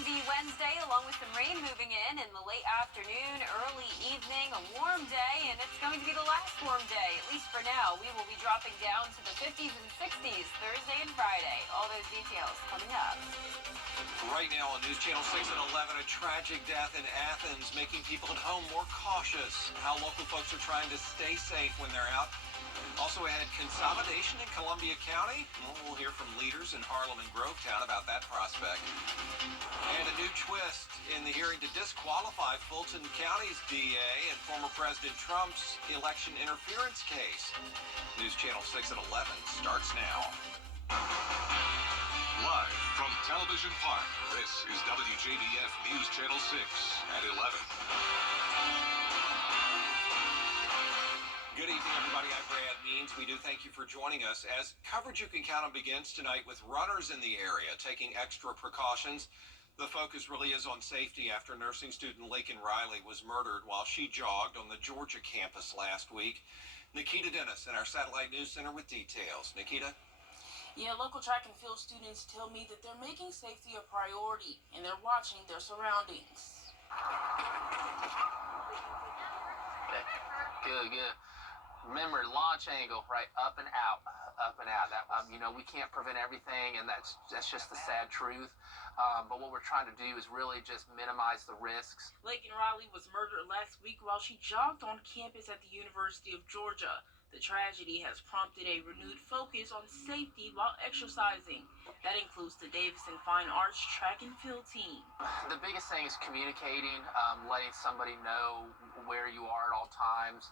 Windy Wednesday, along with some rain moving in the late afternoon, early evening, a warm day, and it's going to be the last warm day, at least for now. We will be dropping down to the 50s and 60s Thursday and Friday. All those details coming up. Right now on News Channel 6 at 11, a tragic death in Athens, making people at home more cautious. How local folks are trying to stay safe when they're out. Also ahead, consolidation in Columbia County. We'll hear from leaders in Harlem and Grovetown about that prospect. And a new twist in the hearing to disqualify Fulton County's DA and former President Trump's election interference case. News Channel 6 at 11 starts now. Live from Television Park, this is WJBF News Channel 6 at 11. Good evening, everybody. I'm Brad Means. We do thank you for joining us as coverage you can count on begins tonight with runners in the area taking extra precautions. The focus really is on safety after nursing student Laken Riley was murdered while she jogged on the Georgia campus last week. Nikita Dennis in our Satellite News Center with details. Nikita? Yeah, local track and field students tell me that they're making safety a priority and they're watching their surroundings. Good. Remember, launch angle, right, up and out. That, we can't prevent everything, and that's just the sad truth. But what we're trying to do is really just minimize the risks. Laken Riley was murdered last week while she jogged on campus at the University of Georgia. The tragedy has prompted a renewed focus on safety while exercising. That includes the Davidson Fine Arts track and field team. The biggest thing is communicating, letting somebody know where you are at all times.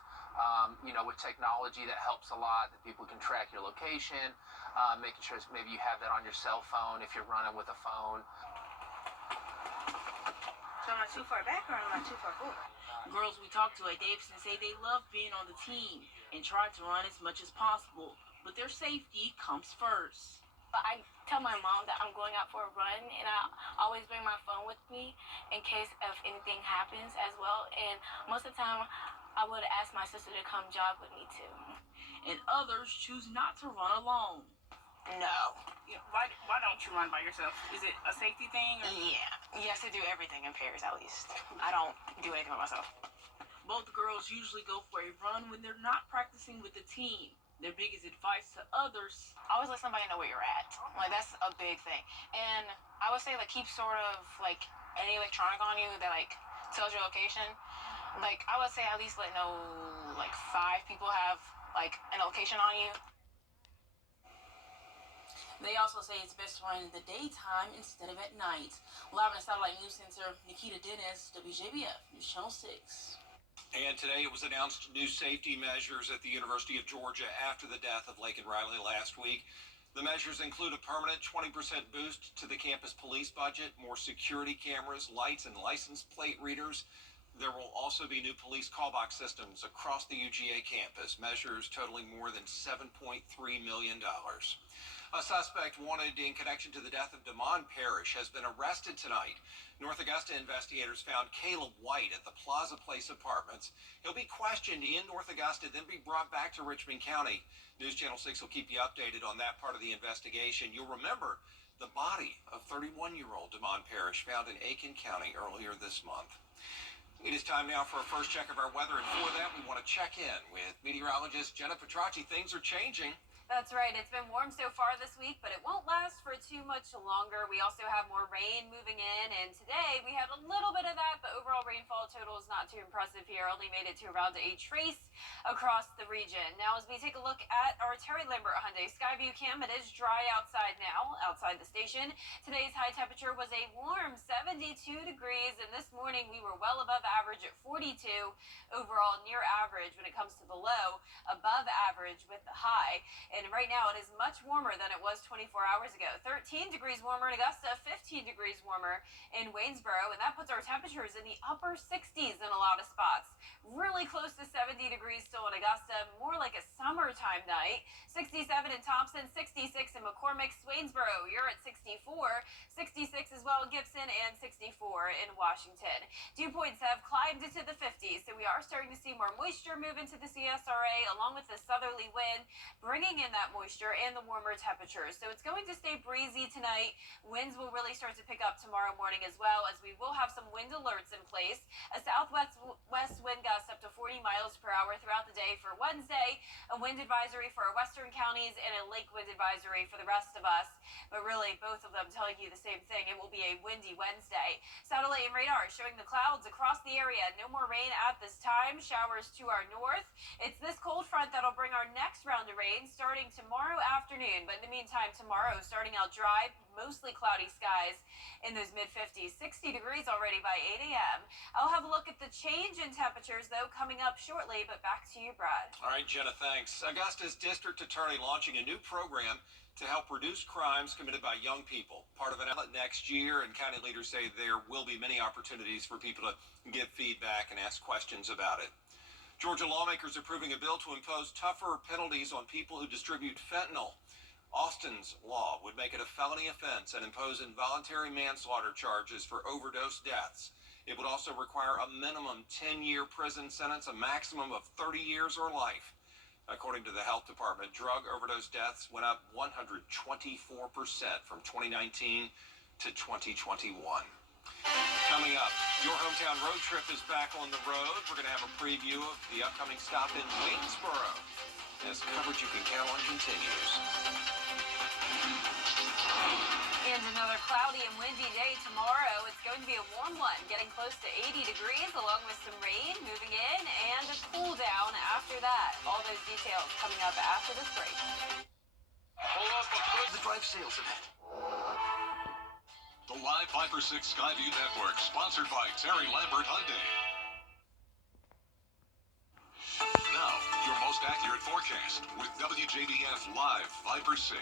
With technology that helps a lot, that people can track your location, making sure maybe you have that on your cell phone if you're running with a phone. So am I too far back or am I too far forward? Girls we talked to at Davidson say they love being on the team and try to run as much as possible, but their safety comes first. I tell my mom that I'm going out for a run, and I always bring my phone with me in case if anything happens as well. And most of the time, I would ask my sister to come jog with me too. And others choose not to run alone. No. Yeah, why don't you run by yourself? Is it a safety thing? Or? Yeah. You have to do everything in pairs at least. I don't do anything by myself. Both girls usually go for a run when they're not practicing with the team. Their biggest advice to others: always let somebody know where you're at. Like, that's a big thing. And I would say, keep sort of, any electronic on you that, tells your location. I would say at least 5 people have, an location on you. They also say it's best to run in the daytime instead of at night. Live in the Satellite News Center, Nikita Dennis, WJBF, News Channel 6. And today it was announced new safety measures at the University of Georgia after the death of Laken Riley last week. The measures include a permanent 20% boost to the campus police budget, more security cameras, lights, and license plate readers. There will also be new police callbox systems across the UGA campus, measures totaling more than $7.3 million. A suspect wanted in connection to the death of Damon Parrish has been arrested tonight. North Augusta investigators found Caleb White at the Plaza Place Apartments. He'll be questioned in North Augusta, then be brought back to Richmond County. News Channel 6 will keep you updated on that part of the investigation. You'll remember the body of 31-year-old Damon Parrish found in Aiken County earlier this month. It is time now for a first check of our weather, and for that we want to check in with meteorologist Jenna Petracci. Things are changing. That's right. It's been warm so far this week, but it won't last for too much longer. We also have more rain moving in, and today we had a little bit of that, but overall rainfall total is not too impressive here. Only made it to around a trace across the region. Now, as we take a look at our Terry Lambert Hyundai Skyview cam, it is dry outside now, outside the station. Today's high temperature was a warm 72 degrees, and this morning we were well above average at 42. Overall, near average when it comes to the low, above average with the high. And right now it is much warmer than it was 24 hours ago. 13 degrees warmer in Augusta, 15 degrees warmer in Waynesboro, and that puts our temperatures in the upper 60s in a lot of spots. Really close to 70 degrees still in Augusta, more like a summertime night. 67 in Thompson, 66 in McCormick, Swainsboro, you're at 64. 66 as well in Gibson, and 64 in Washington. Dew points have climbed into the 50s, so we are starting to see more moisture move into the CSRA, along with the southerly wind, bringing in that moisture and the warmer temperatures. So it's going to stay breezy tonight. Winds will really start to pick up tomorrow morning as well, as we will have some wind alerts in place. A southwest west wind gust up to 40 miles per hour throughout the day for Wednesday, a wind advisory for our western counties, and a lake wind advisory for the rest of us. But really, both of them telling you the same thing. It will be a windy Wednesday. Satellite and radar showing the clouds across the area. No more rain at this time. Showers to our north. It's this cold front that'll bring our next round of rain starting tomorrow afternoon. But in the meantime, tomorrow starting out dry, mostly cloudy skies in those mid-50s, 60 degrees already by 8 a.m. I'll have a look at the change in temperatures, though, coming up shortly. But back to you, Brad. All right, Jenna, thanks. Augusta's district attorney launching a new program to help reduce crimes committed by young people. Part of an outlet next year, and county leaders say there will be many opportunities for people to give feedback and ask questions about it. Georgia lawmakers approving a bill to impose tougher penalties on people who distribute fentanyl. Austin's law would make it a felony offense and impose involuntary manslaughter charges for overdose deaths. It would also require a minimum 10-year prison sentence, a maximum of 30 years or life. According to the health department, drug overdose deaths went up 124% from 2019 to 2021. Coming up, your hometown road trip is back on the road. We're going to have a preview of the upcoming stop in Waynesboro as coverage you can count on continues. And another cloudy and windy day tomorrow. It's going to be a warm one, getting close to 80 degrees, along with some rain moving in and a cool down after that. All those details coming up after this break. Pull up a good The drive sales event. The Live 5 for 6 Skyview Network, sponsored by Terry Lambert Hyundai. Now, your most accurate forecast with WJBF Live 5 for 6.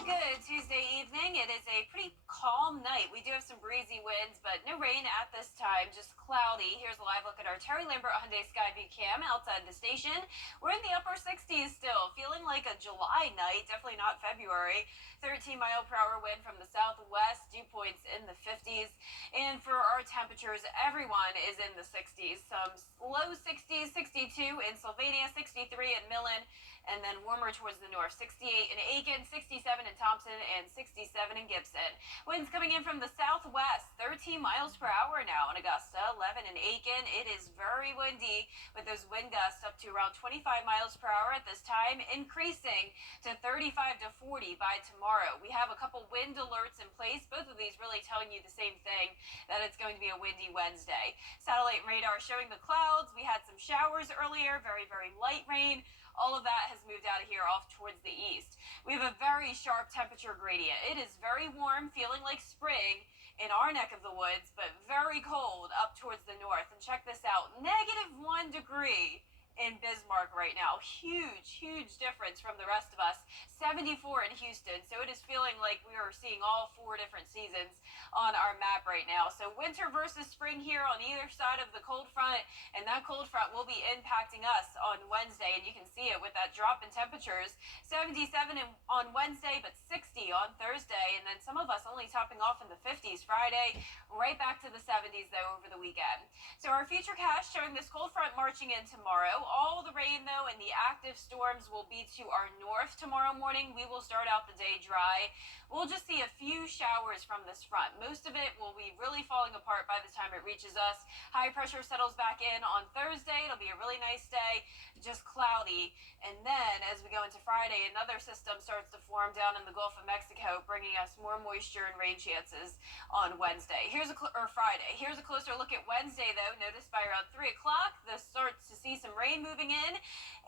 Good Tuesday evening. It is a pretty calm night. We do have some breezy winds, but no rain at this time, just cloudy. Here's a live look at our Terry Lambert Hyundai Skyview cam outside the station. We're in the upper 60s still, feeling like a July night, definitely not February. 13-mile-per-hour wind from the southwest, dew points in the 50s. And for our temperatures, everyone is in the 60s. Some low 60s, 62 in Sylvania, 63 in Millen, and then warmer towards the north, 68 in Aiken, 67 in Thompson, and 67 in Gibson. Winds coming in from the southwest, 13 miles per hour now in Augusta, 11 in Aiken. It is very windy with those wind gusts up to around 25 miles per hour at this time, increasing to 35 to 40 by tomorrow. We have a couple wind alerts in place, both of these really telling you the same thing, that it's going to be a windy Wednesday. Satellite radar showing the clouds. We had some showers earlier, very, very light rain. All of that has moved out of here off towards the east. We have a very sharp temperature gradient. It is very warm, feeling like spring in our neck of the woods, but very cold up towards the north. And check this out, -1 degree in Bismarck right now. Huge, huge difference from the rest of us. 74 in Houston. So it is feeling like we are seeing all 4 different seasons on our map right now. So winter versus spring here on either side of the cold front, and that cold front will be impacting us on Wednesday, and you can see it with that drop in temperatures. 77 on Wednesday, but 60 on Thursday, and then some of us only topping off in the 50s Friday, right back to the 70s though over the weekend. So our futurecast showing this cold front marching in tomorrow. All the rain, though, and the active storms will be to our north tomorrow morning. We will start out the day dry. We'll just see a few showers from this front. Most of it will be really falling apart by the time it reaches us. High pressure settles back in on Thursday. It'll be a really nice day, just cloudy. And then as we go into Friday, another system starts to form down in the Gulf of Mexico, bringing us more moisture and rain chances on Wednesday. Friday. Here's a closer look at Wednesday, though. Notice by around 3 o'clock, this starts to see some rain moving in,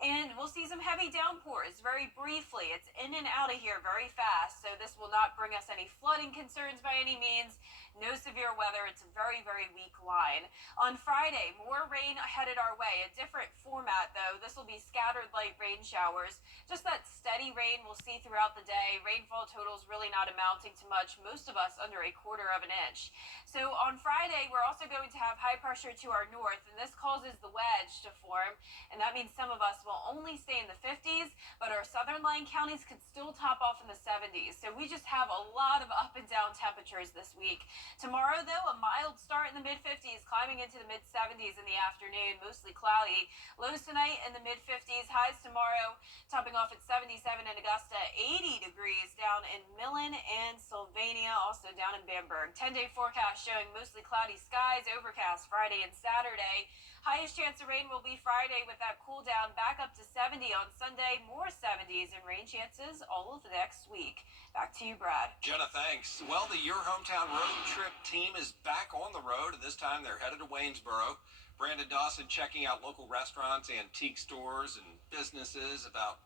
and we'll see some heavy downpours very briefly. It's in and out of here very fast, so this will not bring us any flooding concerns by any means. No severe weather. It's a very, very weak line. On Friday, more rain headed our way. A different format, though. This will be scattered light rain showers. Just that steady rain we'll see throughout the day. Rainfall totals really not amounting to much. Most of us under 1/4 inch. So on Friday, we're also going to have high pressure to our north, and this causes the wedge to form, and that means some of us will only stay in the 50s, but our southern lying counties could still top off in the 70s. So we just have a lot of up and down temperatures temperatures this week. Tomorrow, though, a mild start in the mid-50s, climbing into the mid-70s in the afternoon, mostly cloudy. Lows tonight in the mid-50s, highs tomorrow, topping off at 77 in Augusta, 80 degrees down in Millen and Sylvania, also down in Bamberg. 10-day forecast showing mostly cloudy skies, overcast Friday and Saturday. Highest chance of rain will be Friday with that cool down back up to 70 on Sunday, more 70s and rain chances all of the next week. Back to you, Brad. Jenna, thanks. Well, the Your Hometown Road Trip team is back on the road, and this time they're headed to Waynesboro. Brandon Dawson checking out local restaurants, antique stores, and businesses about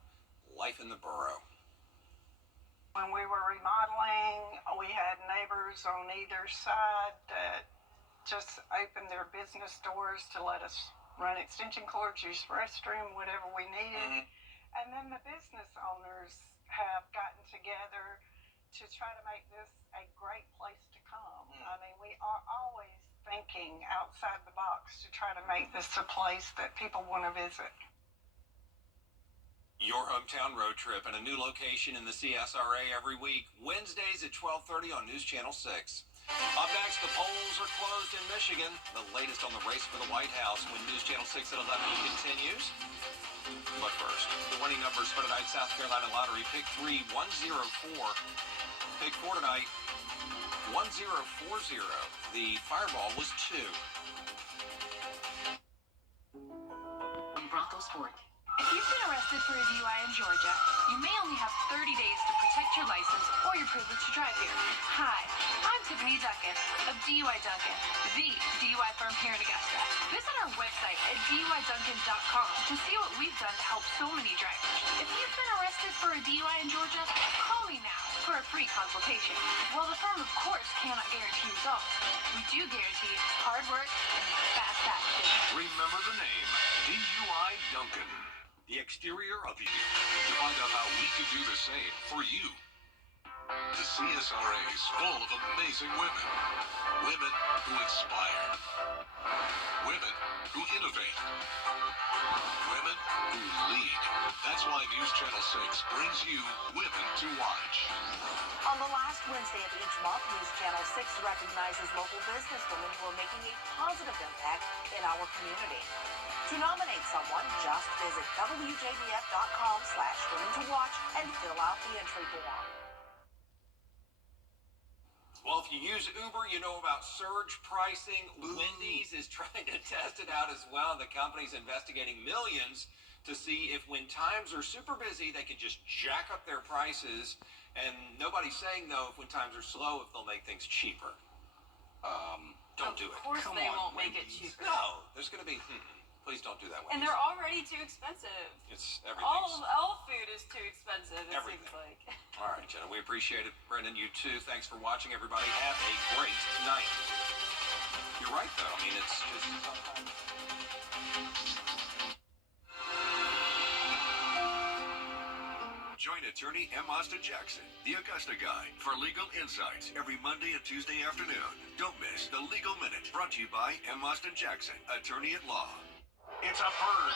life in the borough. When we were remodeling, we had neighbors on either side that just opened their business doors to let us run extension cords, use restroom, whatever we needed. And then the business owners have gotten together to try to make this a great place to come. I mean, we are always thinking outside the box to try to make this a place that people want to visit. Your Hometown Road Trip and a new location in the CSRA every week, Wednesdays at 12:30 on News Channel 6. Up next, the polls are closed in Michigan. The latest on the race for the White House when News Channel 6 at 11 continues. But first, the winning numbers for tonight's South Carolina Lottery. Pick 3, 104. Pick 4 tonight, 1040. The Fireball was 2. Bronco Sport. If you've been arrested for a DUI in Georgia, you may only have 30 days to protect your license or your privilege to drive here. Hi, I'm Tiffany Duncan of DUI Duncan, the DUI firm here in Augusta. Visit our website at DUIDuncan.com to see what we've done to help so many drivers. If you've been arrested for a DUI in Georgia, call me now for a free consultation. While the firm, of course, cannot guarantee results, we do guarantee hard work and fast action. Remember the name, DUI Duncan. The exterior of you. To find out how we could do the same for you. The CSRA is full of amazing women. Women who inspire. Women who innovate. Women who lead. That's why News Channel 6 brings you Women to Watch. On the last Wednesday of each month, News Channel 6 recognizes local businesswomen who are making a positive impact in our community. To nominate someone, just visit WJBF.com/women-to-watch and fill out the entry form. Well, if you use Uber, you know about surge pricing. Wendy's is trying to test it out as well. The company's investigating millions to see if when times are super busy, they can just jack up their prices. And nobody's saying, though, if when times are slow, if they'll make things cheaper. Don't do it. Of course they won't make it cheaper. No, there's going to be... Please don't do that, Wendy's. And they're already too expensive. It's everything. All food is too expensive, it Everything. seems like. All right, Jenna, we appreciate it. Brendan, you too. Thanks for watching, everybody. Have a great night. You're right, though. I mean, it's just... Join attorney M. Austin Jackson, the Augusta Guy, for legal insights every Monday and Tuesday afternoon. Don't miss the Legal Minute, brought to you by M. Austin Jackson, attorney at law. It's a bird.